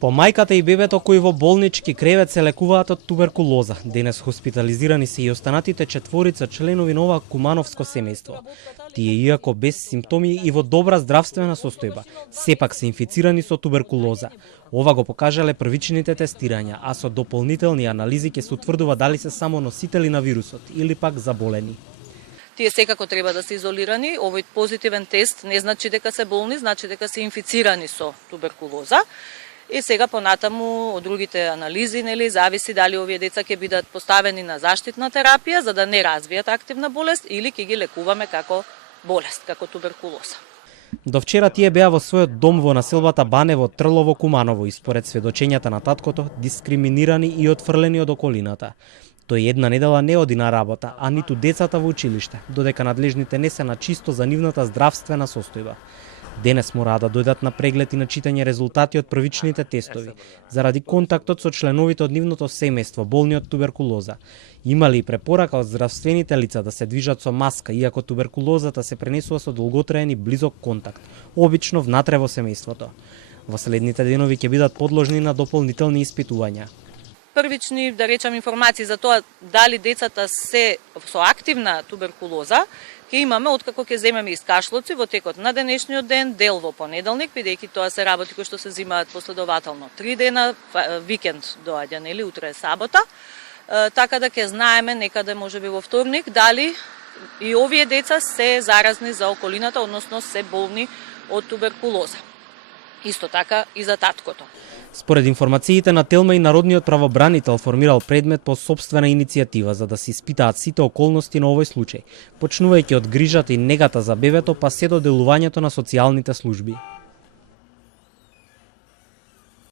По мајката и бебето кои во болнички кревет се лекуваат од туберкулоза. Денес хоспитализирани се и останатите четворица членови на ова кумановско семејство. Тие, иако без симптоми и во добра здравствена состојба, сепак се инфицирани со туберкулоза. Ова го покажале првичните тестирања, а со дополнителни анализи ќе се утврдува дали се само носители на вирусот или пак заболени. Тие секако треба да се изолирани. Овој позитивен тест не значи дека се болни, значи дека се инфицирани со туберкулоза. И сега понатаму од другите анализи, зависи дали овие деца ќе бидат поставени на заштитна терапија за да не развијат активна болест или ќе ги лекуваме како болест, како туберкулоза. До вчера тие беа во својот дом во населбата Банево, Трлово, Куманово и според сведочењата на таткото дискриминирани и отфрлени од околината. Тој една недела не оди на работа, а ниту децата во училиште, додека надлежните не се на чисто за нивната здравствена состојба. Денес мораа да дојдат на преглед и на читање резултати од првичните тестови, заради контактот со членовите од нивното семејство болни од туберкулоза. Имали и препорака од здравствените лица да се движат со маска, иако туберкулозата се пренесува со долготраен и близок контакт, обично внатре во семејството. Во следните денови ќе бидат подложни на дополнителни испитувања. Првични, да речам, информации за тоа дали децата се со активна туберкулоза, ќе имаме откако ќе земеме искашлоци во текот на денешниот ден, дел во понеделник, бидејќи тоа се работи кои што се земаат последователно 3 дена, викенд доаѓа, утре е сабота, така да ќе знаеме некаде можеби во вторник дали и овие деца се заразни за околината, односно се болни од туберкулоза. Исто така и за таткото. Според информациите на Телма и Народниот правобранител формирал предмет по сопствена иницијатива за да се испитаат сите околности на овој случај, почнувајќи од грижата и негата за бебето па се до делувањето на социјалните служби.